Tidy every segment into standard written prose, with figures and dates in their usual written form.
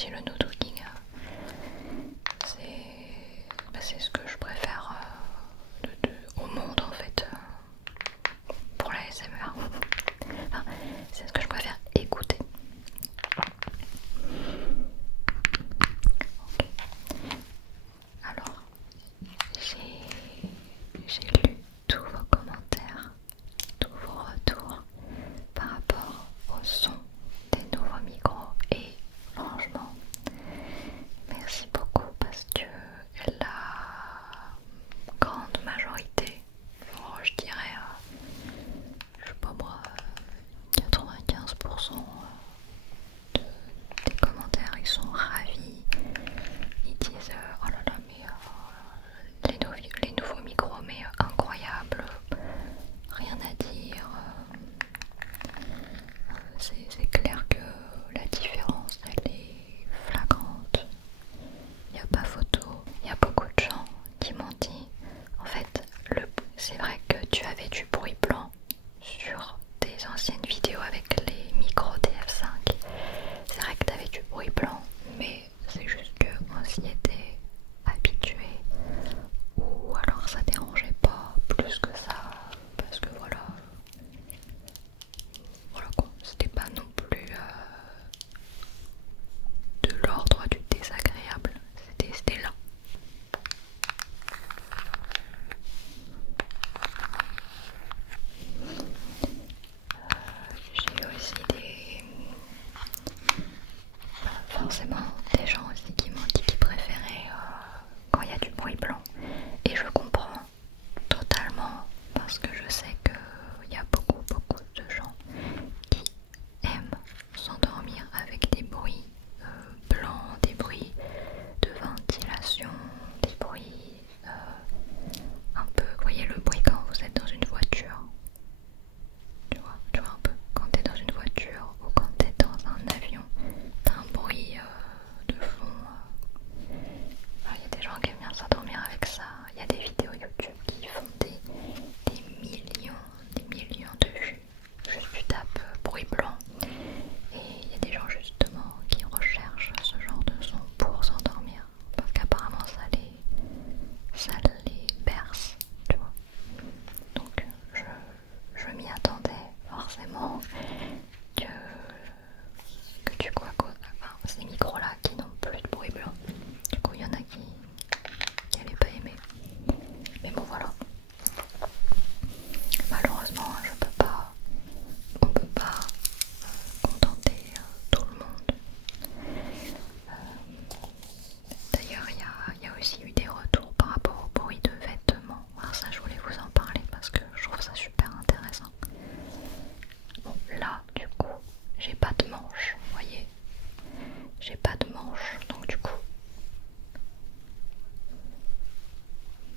si le no talking, c'est ce que je préfère au monde en fait pour la SMR. Enfin, c'est ce que je préfère écouter. Ok. Alors, j'ai lu tous vos commentaires, tous vos retours par rapport au son des nouveaux micros et franchement, merci beaucoup parce que la grande majorité, je dirais, je sais pas moi, 95% des commentaires, ils sont ravis. Ils disent oh là là, mais les nouveaux micros, mais incroyables, rien à dire. C'est clair que la différence, elle est flagrante. Il n'y a pas photo. Il y a beaucoup de gens qui m'ont dit, en fait, c'est vrai que tu avais du bruit blanc sur tes anciennes vidéos avec les micros TF5. C'est vrai que tu avais du bruit blanc, mais c'est juste qu'on s'y était habitué, ou alors ça dérangeait pas plus que ça, parce que voilà quoi, c'était pas non plus de l'ordre du désagréable, c'était là. J'ai eu aussi forcément des gens aussi qui m'ont dit qu'ils préféraient quand il y a du bruit blanc, et je comprends totalement parce que je sais qu'il y a beaucoup de gens qui aiment s'endormir avec des bruits blancs, des bruits de ventilation, des bruits un peu, vous voyez le bruit quand vous êtes dans une voiture, tu vois un peu, quand tu es dans une voiture ou quand tu es dans un avion, t'as un bruit de fond. Il y a des gens qui aiment bien s'endormir avec ça. Il y a des vidéos YouTube qui font des millions de vues. Juste tu tapes bruit blanc et il y a des gens justement qui recherchent ce genre de son pour s'endormir parce qu'apparemment ça les berce, tu vois. Donc je m'y attendais forcément que du coup, enfin, ces micros là qui n'ont plus de bruit blanc, du coup il y en a qui n'allaient pas aimer, mais bon voilà, malheureusement on peut pas contenter tout le monde. D'ailleurs il y a aussi eu des retours par rapport au bruit de vêtements. Alors ça je voulais vous en parler parce que je trouve ça super intéressant. Bon là du coup j'ai pas de manche, vous voyez, j'ai pas de manche, donc du coup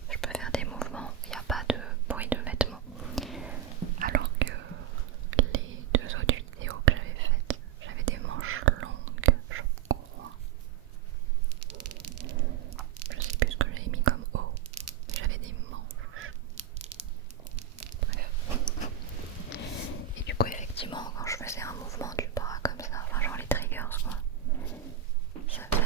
je peux faire des mouvements, il n'y a pas de bruit de vêtements. Alors que les deux autres vidéos que j'avais faites, j'avais des manches longues, je crois. Je sais plus ce que j'avais mis comme haut, mais j'avais des manches. Bref. Et du coup, effectivement, quand je faisais un mouvement du bras comme ça, enfin genre les triggers quoi, ça faisait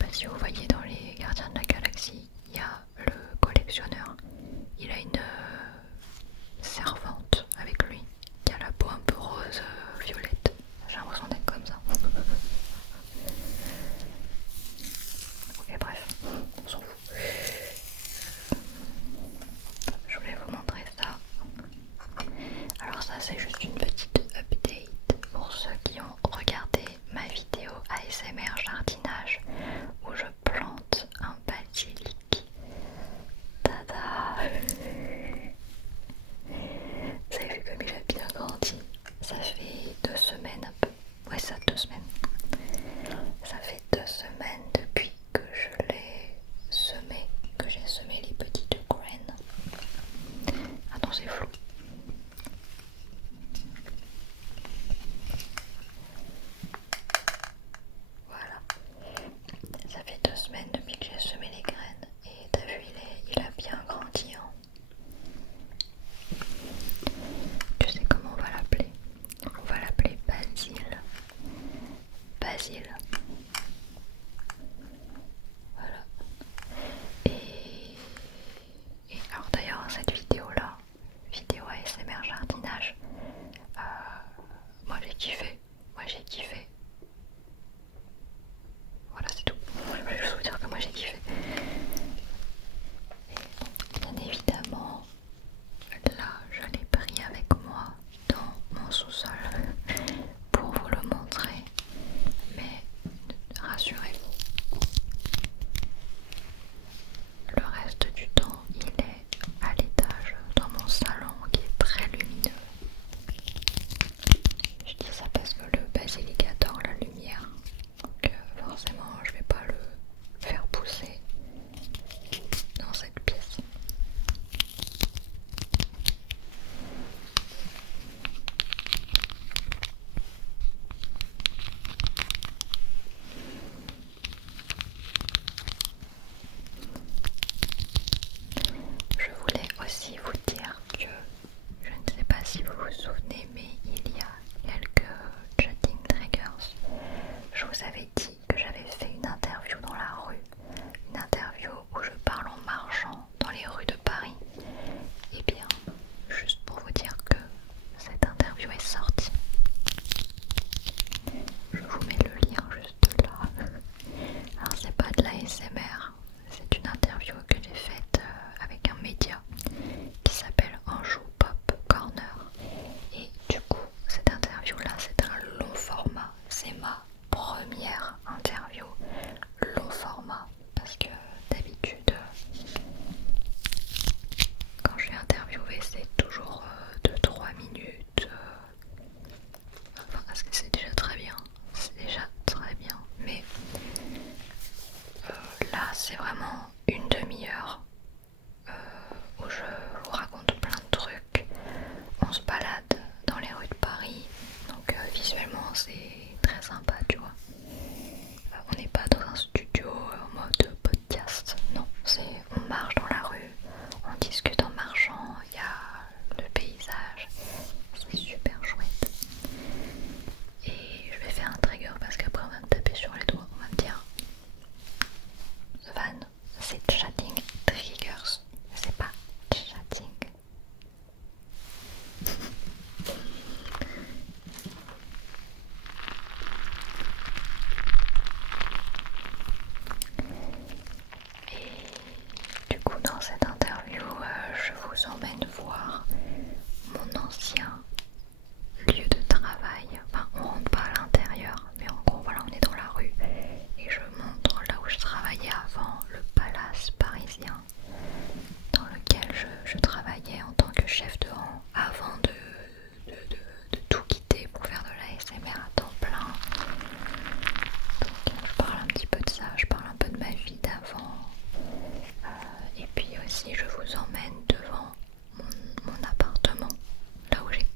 pas si vous voyez dans les Gardiens de la Galaxie, il y a le collectionneur. Il a une servante avec lui qui a la peau un peu rose violette. J'ai l'impression d'être comme ça. Et bref, on s'en fout. Je voulais vous montrer ça. Alors ça c'est juste une petite update pour ceux qui ont regardé ma vidéo ASMR jardinage où je plante un basilic. Tada! Vous avez vu comme il a bien grandi. Ça fait 2 semaines un peu. Ouais, ça 2 semaines. Ça fait 2 semaines depuis que je l'ai semé, que j'ai semé les petites graines. Attends, c'est flou. Voilà. Ça fait 2 semaines depuis que j'ai semé les graines. Et t'as vu, il a bien grandi. Hein. Tu sais comment on va l'appeler? On va l'appeler Basile. Basile. Voilà. Et alors d'ailleurs cette vidéo là, vidéo ASMR jardinage, moi j'ai kiffé. Voilà, c'est tout. Je voulais juste vous dire que moi j'ai kiffé. Et bien évidemment, là je l'ai pris avec moi dans mon sous-sol pour vous le montrer. Mais rassurez-vous, le reste du temps il est à l'étage dans mon salon qui est très lumineux. Je dis ça parce que le basilic adore la lumière. Donc forcément je vais pas le faire pousser dans cette pièce. Je voulais aussi vous dire que je ne sais pas si vous vous souvenez, mais il y a quelques chatting triggers, je vous avais dit que j'avais fait une interview dans la rue, une interview où je parle en marchant dans les rues de Paris. Et bien, juste pour vous dire que cette interview est sortie. Je vous mets le lien juste là. Alors c'est pas de l'ASMR, c'est une interview que j'ai faite avec un média qui s'appelle Anjou Pop Corner. Et du coup, cette interview là, c'est un long format. C'est ma première interview long format parce que d'habitude, quand je suis interviewée, c'est toujours de 3 minutes. Enfin, c'est déjà très bien. C'est déjà très bien. Mais là, c'est vraiment une demi-heure où je vous raconte plein de trucs. On se balade dans les rues de Paris, donc visuellement c'est très sympa, tu vois. On n'est pas dans un studio en mode podcast, non, on marche dans la rue, on discute en marchant, il y a le paysage, c'est super chouette. Et je vais faire un trigger parce qu'après on va me taper sur les doigts, on va me dire Van, c'est chatting triggers, c'est pas chatting. Et du coup dans cette interview je vous emmène voir mon ancien lieu de travail. Enfin on rentre pas à l'intérieur mais en gros voilà, on est dans la rue et je montre là où je travaillais avant, le palace parisien dans lequel je travaillais en tant que chef de rang avant de tout quitter pour faire de l'ASMR à temps plein. Donc je parle un petit peu de ça, je parle un peu de ma vie d'avant. Et puis aussi je vous emmène devant mon appartement, là où j'ai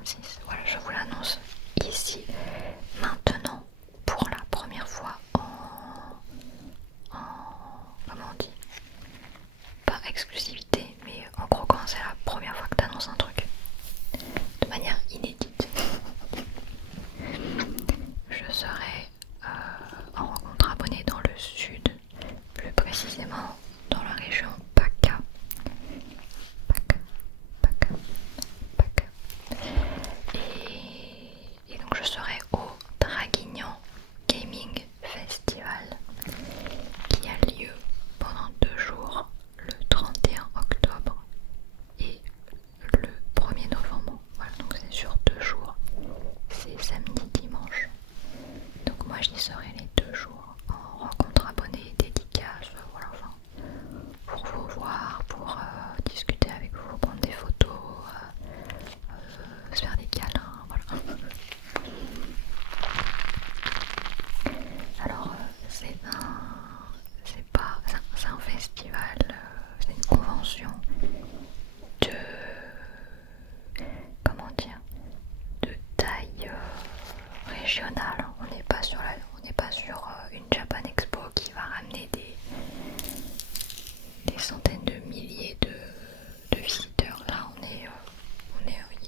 2026. Voilà, je vous l'annonce ici, maintenant, pour la première fois comment on dit, pas exclusivité, mais en gros quand c'est la première fois que tu annonces un truc de manière inédite. Je serai en rencontre abonnée dans le sud, plus précisément dans la région PACA. Et donc je serai au Draguignan Gaming Festival qui a lieu pendant 2 jours, le 31 octobre et le 1er novembre. Voilà, donc c'est sur 2 jours, c'est samedi, dimanche. Donc moi j'y serai les 2 jours en rencontre abonnée, dédicace, voilà, enfin, pour vous voir, pour discuter avec vous, prendre des photos, se faire des câlins, voilà. Alors c'est un festival, c'est une convention de, comment dire, de taille régionale. On n'est pas sur une Japan Expo qui va ramener des centaines de milliers de visiteurs. Là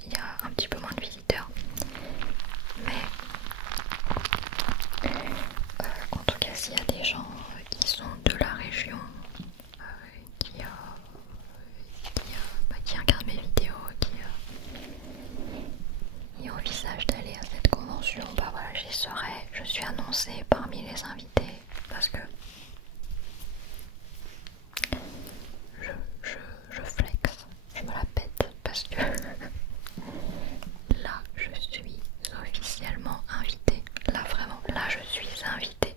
il y a un petit peu moins de visiteurs, mais en tout cas s'il y a des gens qui sont de la région, qui regardent mes vidéos, qui envisagent d'aller à cette convention, bah voilà, j'y serai. Je suis annoncée parmi les invités parce que je flex, je me la pète parce que là je suis officiellement invitée. Là vraiment, là je suis invitée.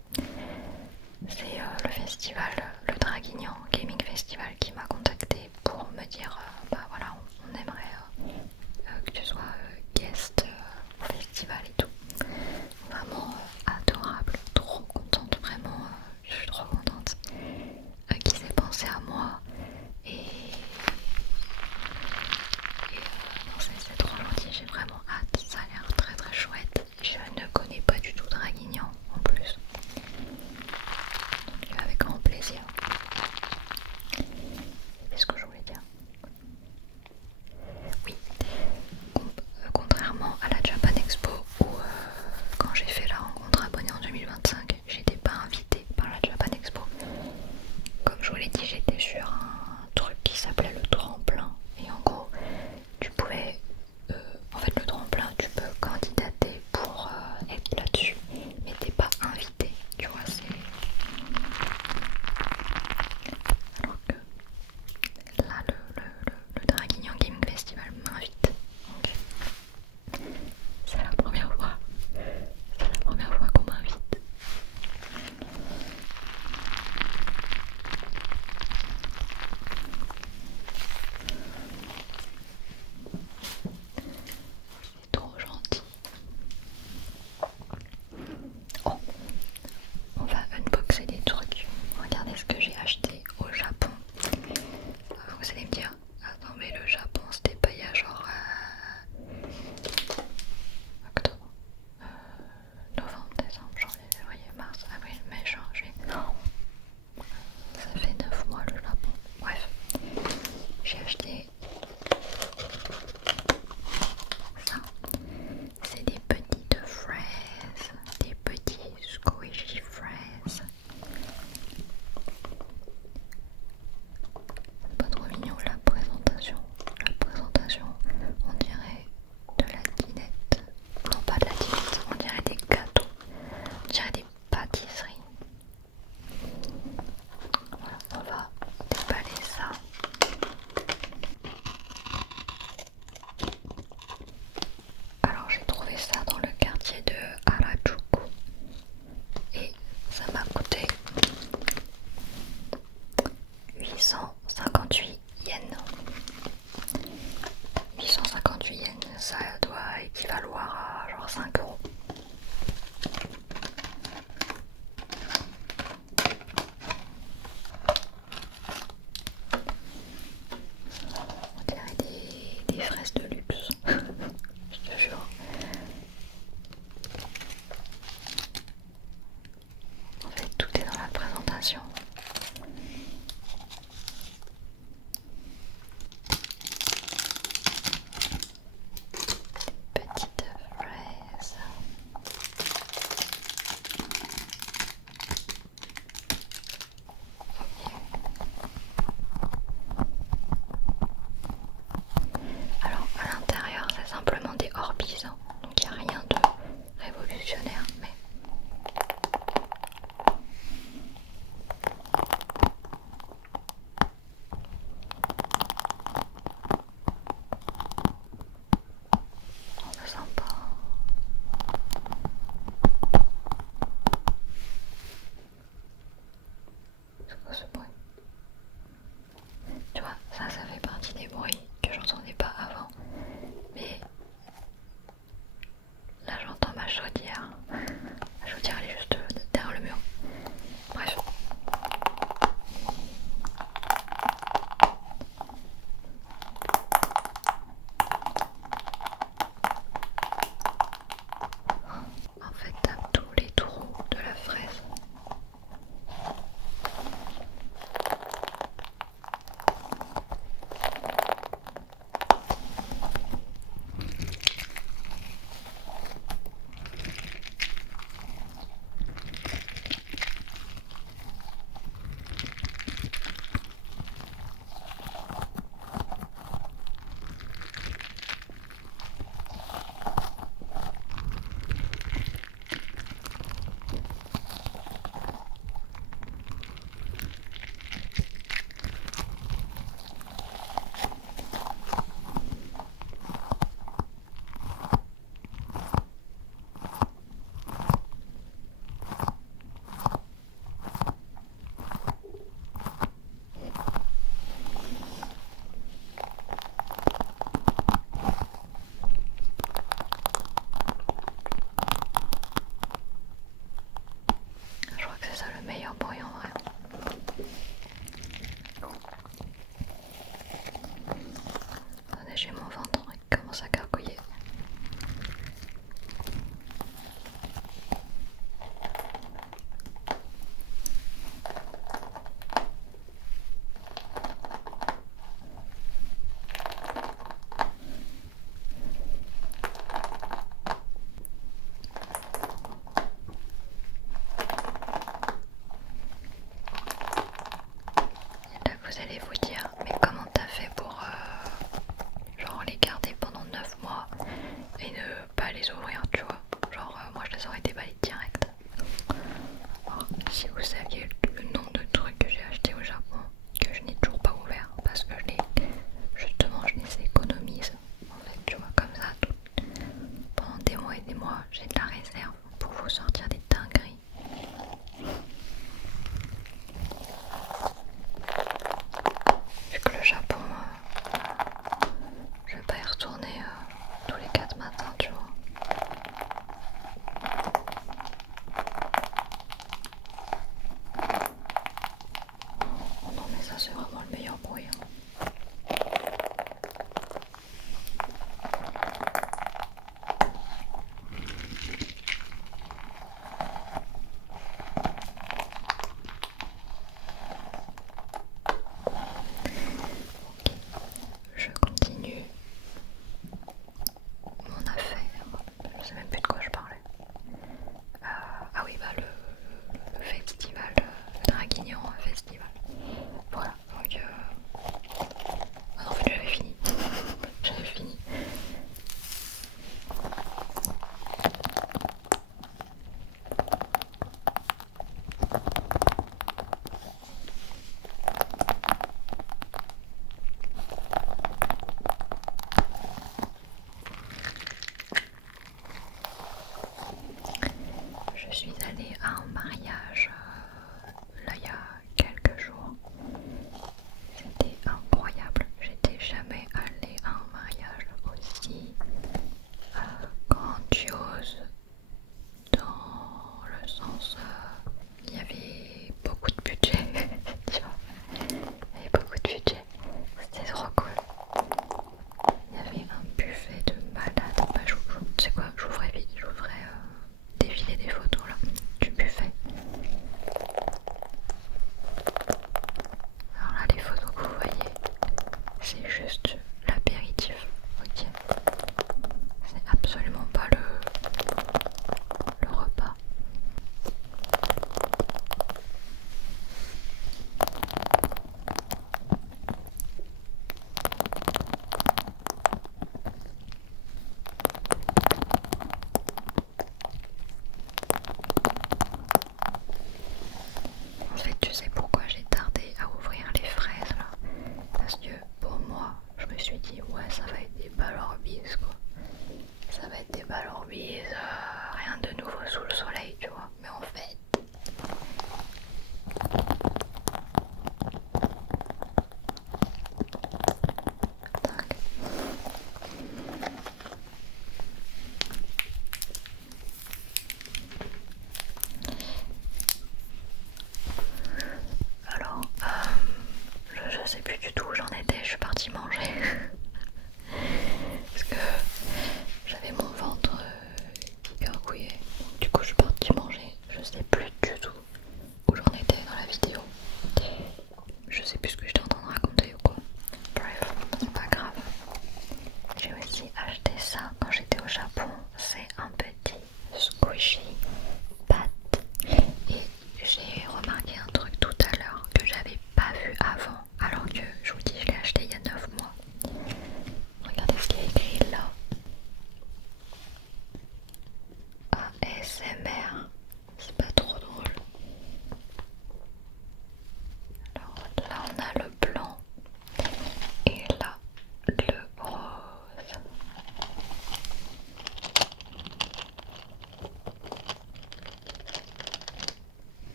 C'est le festival, le Draguignan Gaming Festival qui m'a contacté pour me dire bah voilà, on aimerait que tu sois guest au festival et tout. Vraiment adorable, trop contente, vraiment, je suis trop contente qu'ils aient pensé à moi et non, c'est trop gentil, j'ai vraiment hâte, ça a l'air très très chouette. Je ne connais pas du tout Draguignan en plus, donc avec grand plaisir. Qu'est-ce que je voulais dire? Oui, contrairement à la Japan Expo où quand j'ai fait la rencontre abonnée en 2025, j'étais pas invitée par la Japan Expo. Comme je vous l'ai dit, j'étais sur un truc qui s'appelait le tremplin et en gros tu pouvais, en fait le tremplin tu peux candidater pour être là-dessus mais t'es pas invité, tu vois, c'est... Alors que là le Draguignan Gaming Festival m'invite, donc c'est la première fois qu'on m'invite. C'est trop gentil. Oh, on va unboxer des trucs. Regardez ce que j'ai acheté au Japon. Vous allez me dire, attends mais le Japon c'était pas il y a genre octobre, novembre, décembre, janvier, février, mars, avril, mai, juin, juillet. Non, ça fait 9 mois le Japon. Bref, j'ai acheté ça. C'est des petites fraises, des petits squishy fraises. C'est pas trop mignon la présentation. On dirait de la dinette. Non, pas de la dinette, on dirait des gâteaux. On dirait des pâtisseries. Voilà, on va déballer ça. Alors j'ai trouvé ça dans le quartier de Harajuku et ça m'a coûté 858 yens. 858 yens, ça doit équivaloir à genre 5 euros. On dirait des fraises de luxe. Je te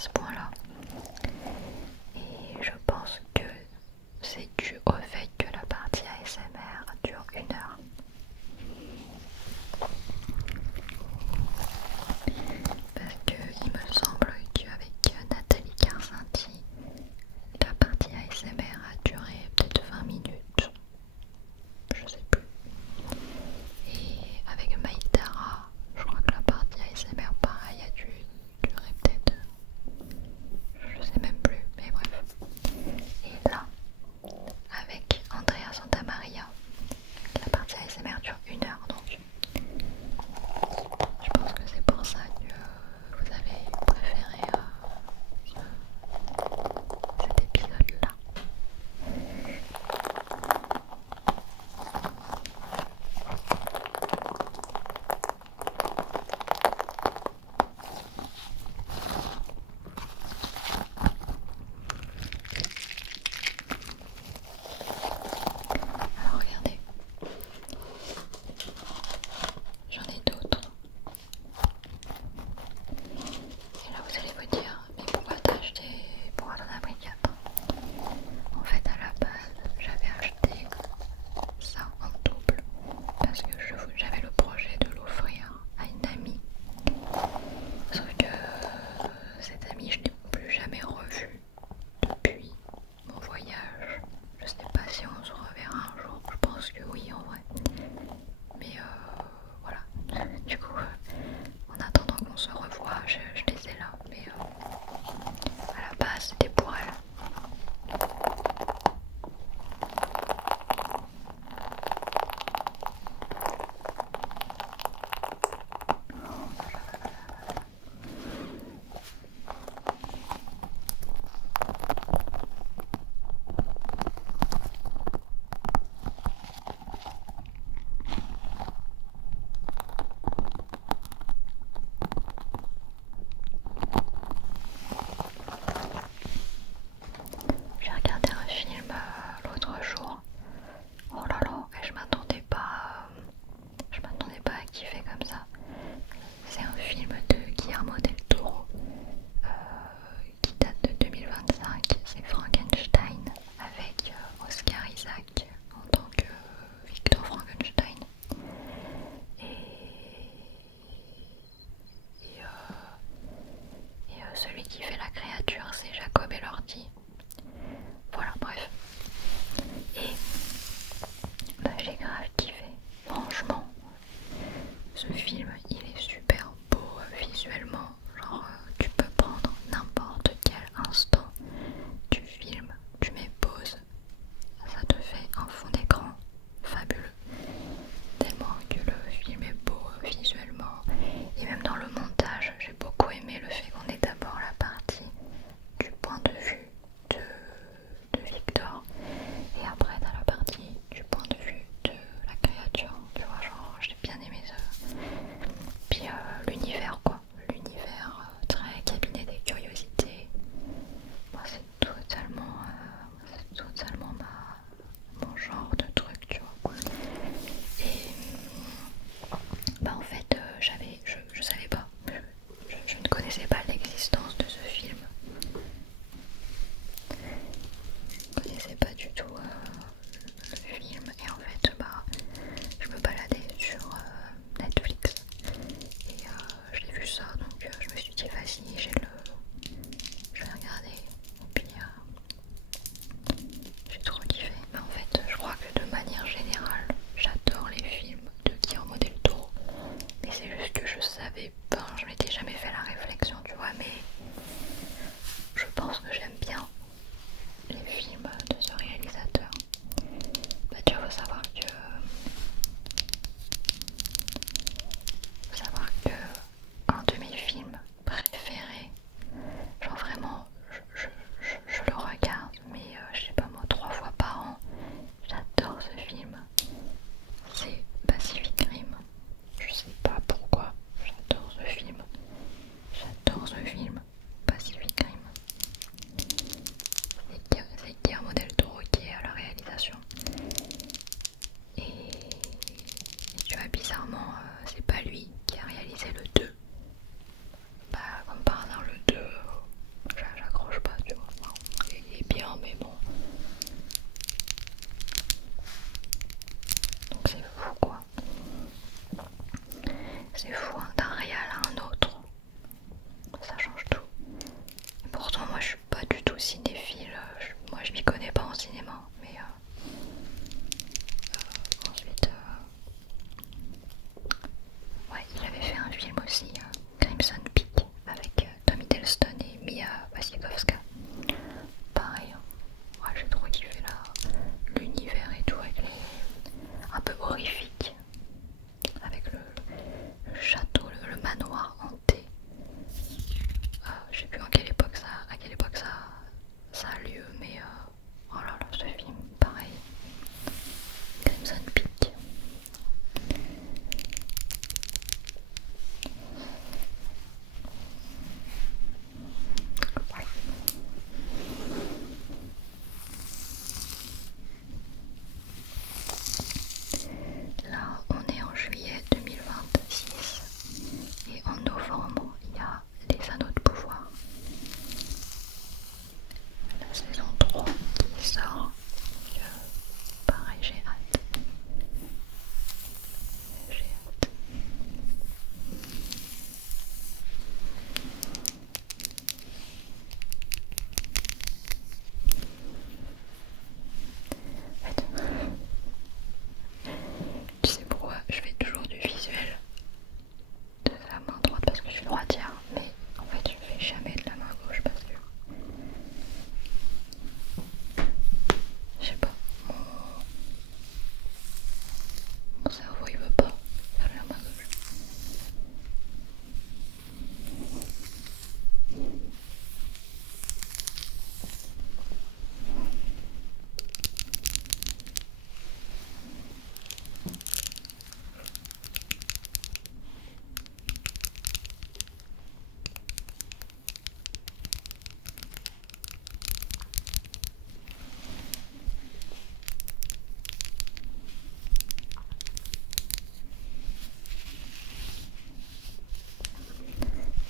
ce point-là. Et je pense que c'est dû au fait que la partie ASMR dure 1 heure. Parce qu'il me semble qu'avec Nathalie Carcinti, la partie ASMR a duré peut-être 20 minutes, je sais plus. Et avec Maïtara, je crois que la partie ASMR pareil a dû durer peut-être, je sais même plus, mais bref. Et là, avec Andrea Santamaria, la partie ASMR dure 1 heure, donc je pense que c'est pour ça que vous avez préféré cet épisode-là. Alors regardez, j'en ai d'autres. Et là vous allez vous dire, mais pourquoi t'as acheté, pourquoi t'en as pris 4? En fait à la base j'avais acheté ça en double parce que j'avais le projet de l'offrir à une amie. Sauf que cette amie je ne l'ai plus jamais revue depuis mon voyage. Je sais pas si on se reverra un jour, je pense que oui en vrai. Mais voilà, du coup en attendant qu'on se revoie, je les ai là. Mais à la base c'était pour elle. J'ai regardé un film l'autre jour. Oh là là, et je m'attendais pas à kiffer comme ça. C'est un film de Guillermo del Toro qui date de 2025. C'est Frankenstein avec Oscar Isaac en tant que Victor Frankenstein. Et celui qui fait la créature, c'est Jacob Elordi. Voilà, bref. Et bah, j'ai grave kiffé. Franchement, ce film, il est super beau visuellement. Genre, tu peux prendre n'importe quel instant du film, tu mets pause, ça te fait un fond d'écran fabuleux. Tellement que le film est beau visuellement. Et même dans le montage, j'ai beaucoup aimé le fait qu'on ait d'abord la partie du point de vue jamais de la main gauche parce que je sais pas, mon cerveau il veut pas faire la main gauche.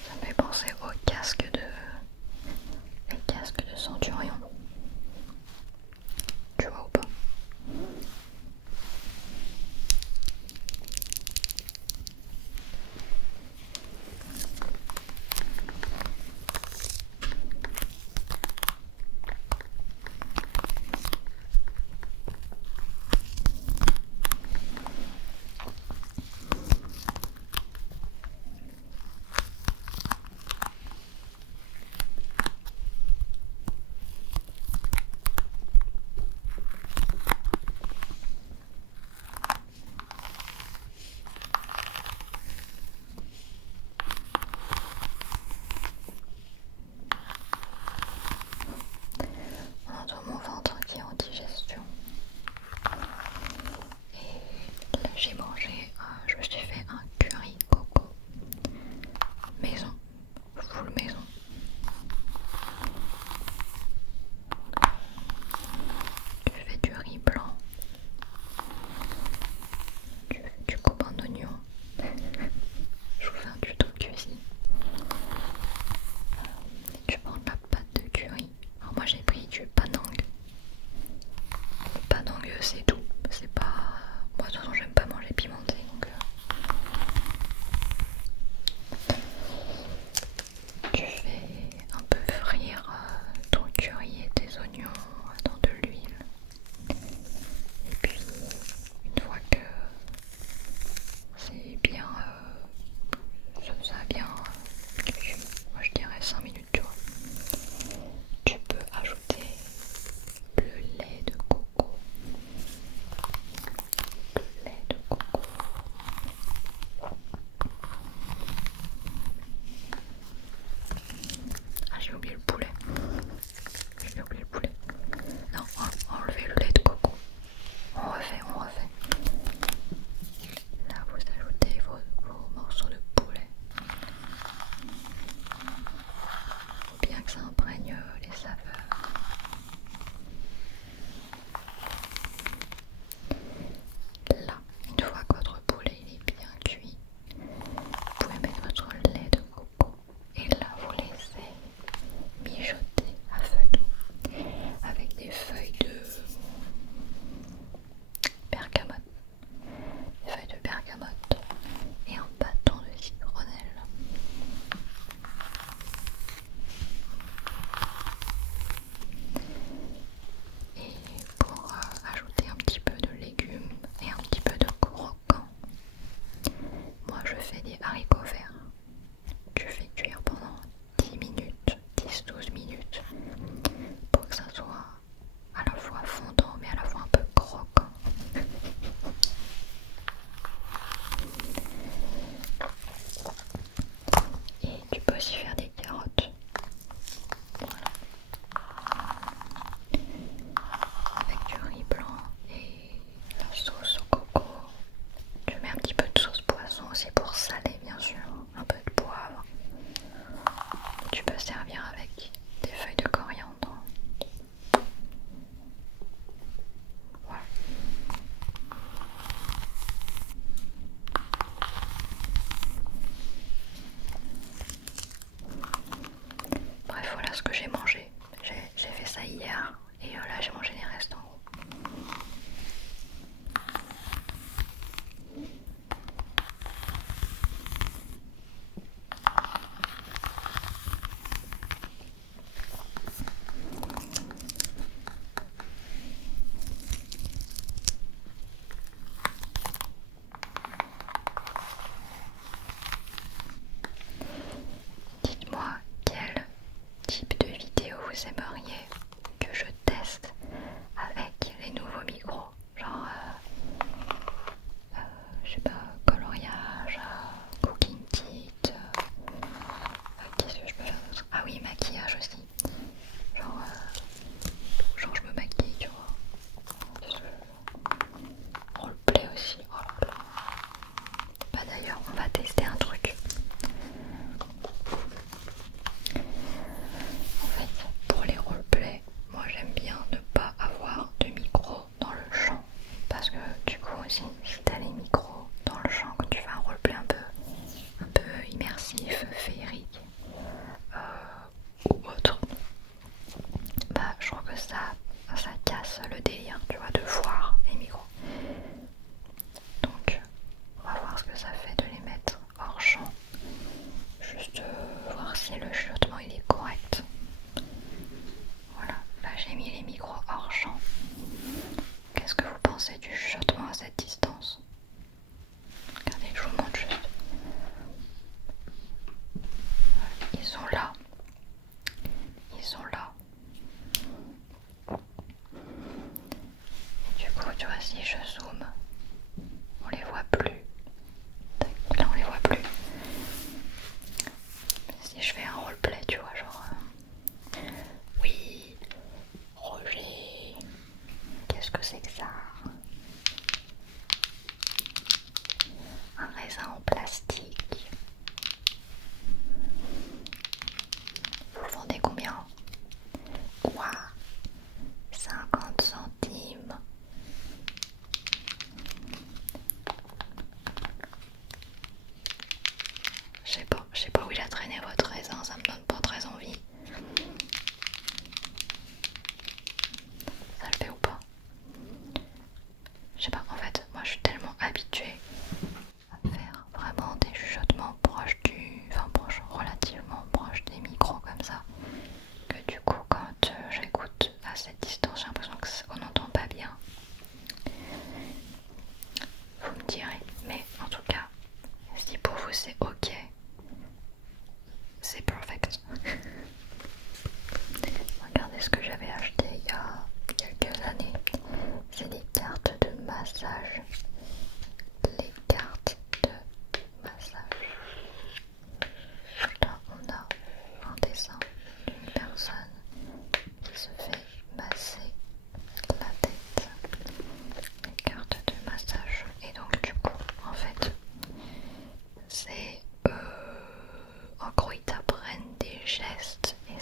Ça me fait penser au casque les casques de Centurion. Tu vois ou pas? On entend mon ventre qui est en digestion. Et là j'ai mangé, je me suis fait un curry coco maison, full maison. Tu fais du riz blanc, tu coupes un oignon. Je vous fais un tuto de cuisine. Et tu prends de la pâte de curry. Alors moi j'ai pris du panang. Le panang c'est doux, c'est pas... Moi de toute façon j'aime pas manger pimenté donc... Tu fais un peu frire ton curry et tes oignons dans de l'huile. Et puis une fois que c'est bien... ça a bien cuit, moi je dirais 5 minutes tu vois. Tu peux ajouter le lait de coco. Le lait de coco. Ah j'ai oublié le poulet. J'ai oublié le poulet. Non, enlevez le lait de coco. On refait, on refait. Là vous ajoutez vos morceaux de poulet. Faut bien que ça imprègne les saveurs. Là, une fois que votre poulet il est bien cuit, vous pouvez mettre votre lait de coco et là vous laissez mijoter à feu doux avec des feuilles de bergamote, et un bâton de citronnelle. Et pour ajouter un petit peu de légumes et un petit peu de croquant, moi je fais des haricots verts. Tu fais cuire pendant 10 minutes, 10-12 minutes pour que ça soit à la fois fondant mais à la fois un peu croquant. Et tu peux aussi faire des carottes. Voilà. Avec du riz blanc et la sauce au coco. Je mets un petit peu de sauce poisson aussi pour saler bien sûr. Un peu de poivre. Tu peux servir avec des feuilles de coriandre. Voilà. Bref, voilà ce que j'ai mangé. J'ai fait ça hier et là j'ai mangé les restes en haut. Dites-moi quel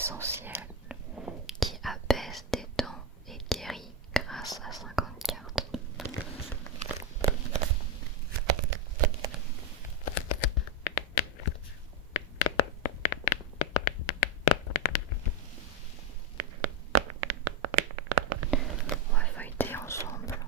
essentiel qui apaise, détend et guérit grâce à 50 cartes. On va feuilleter ensemble.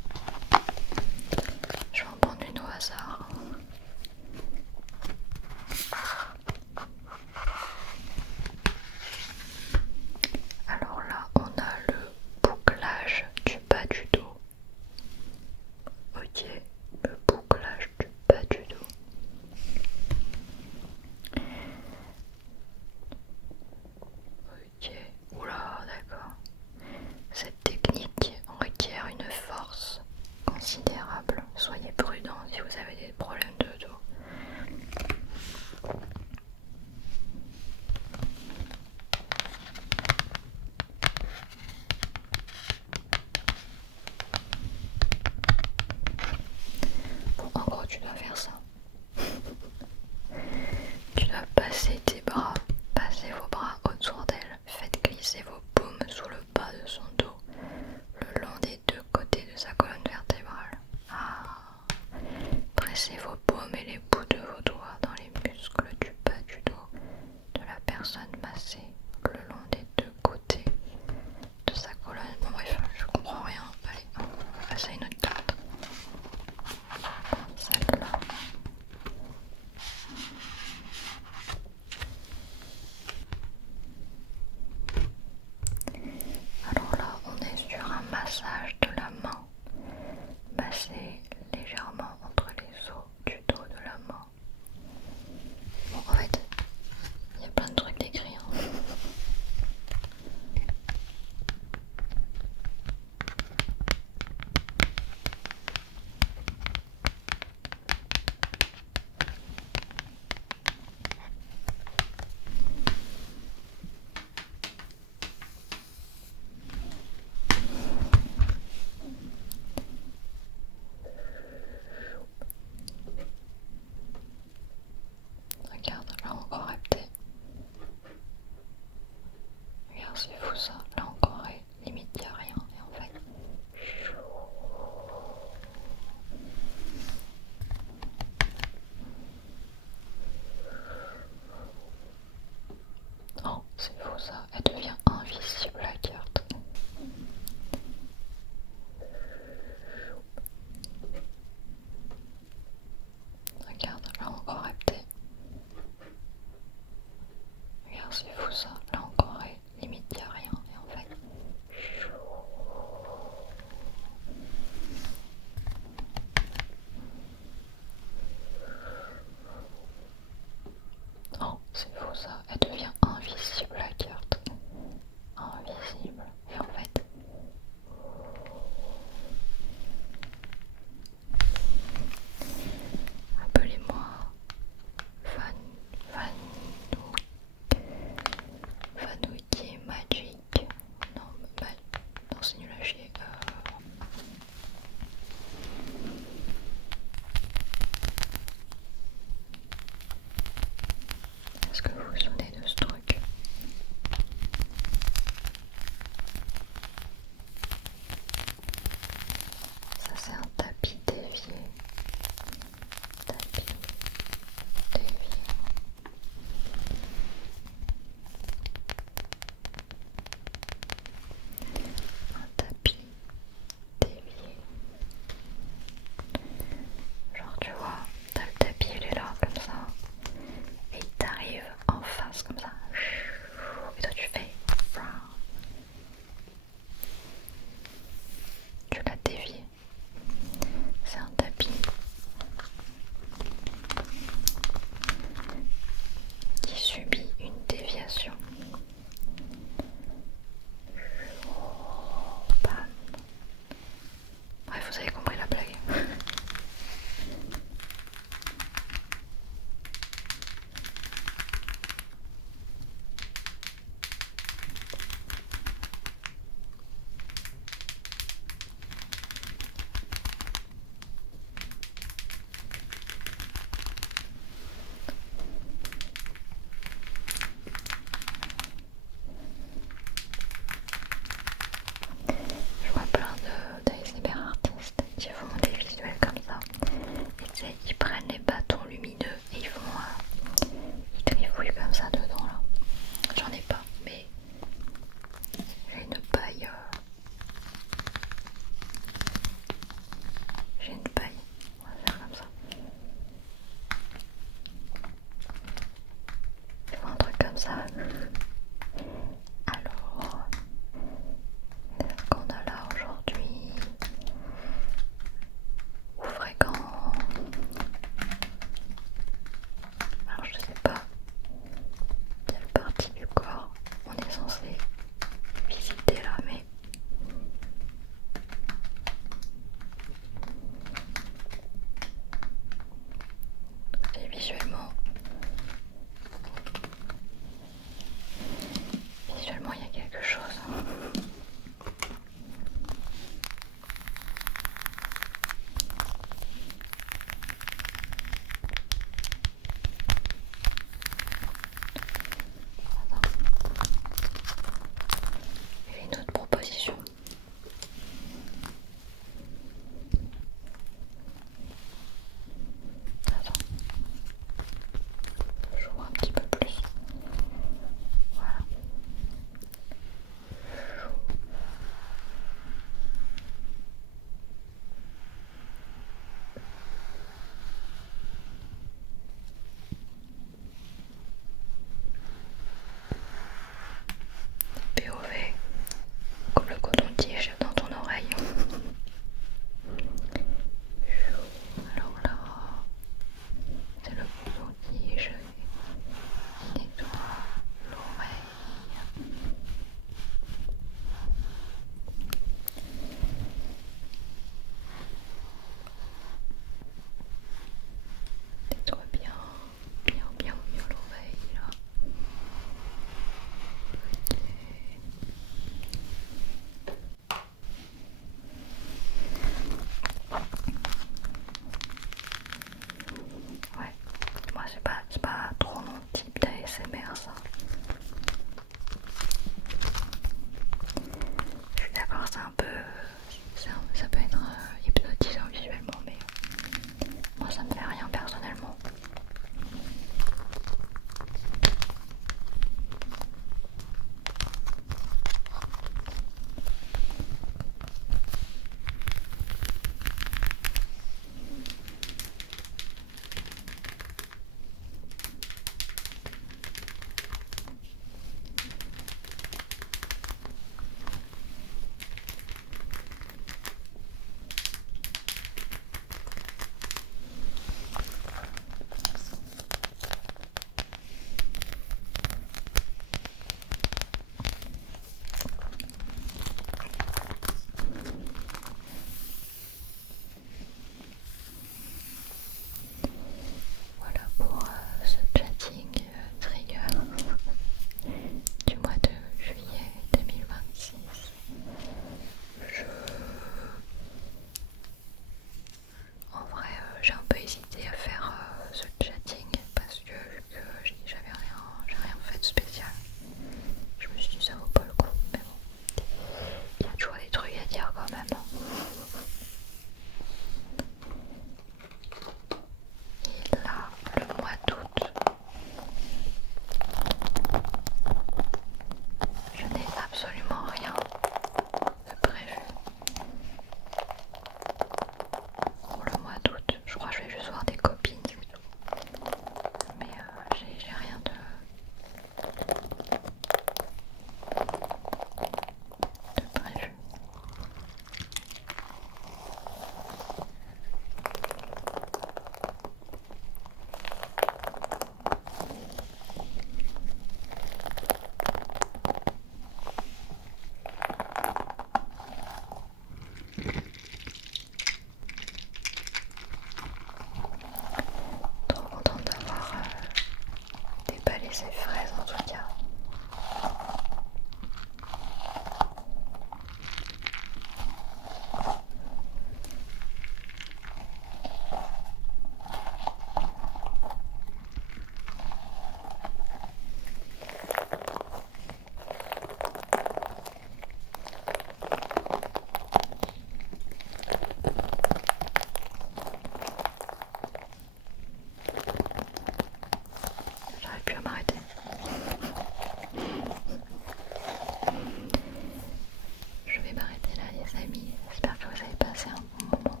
passé un bon moment.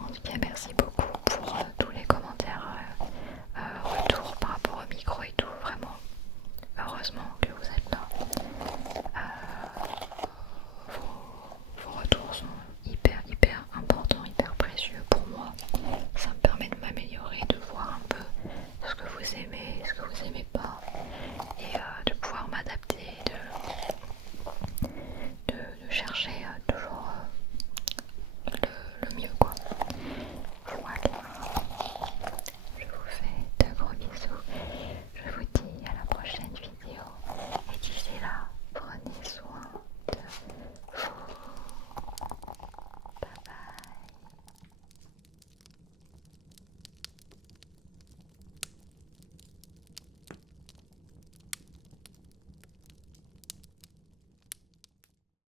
En tout cas, merci beaucoup pour tous les commentaires, retours par rapport au micro et tout. Vraiment, heureusement que vous êtes là. Vos retours sont hyper importants, hyper précieux pour moi. Ça me permet de m'améliorer, de voir un peu ce que vous aimez, ce que vous aimez pas, et de pouvoir m'adapter, de chercher toujours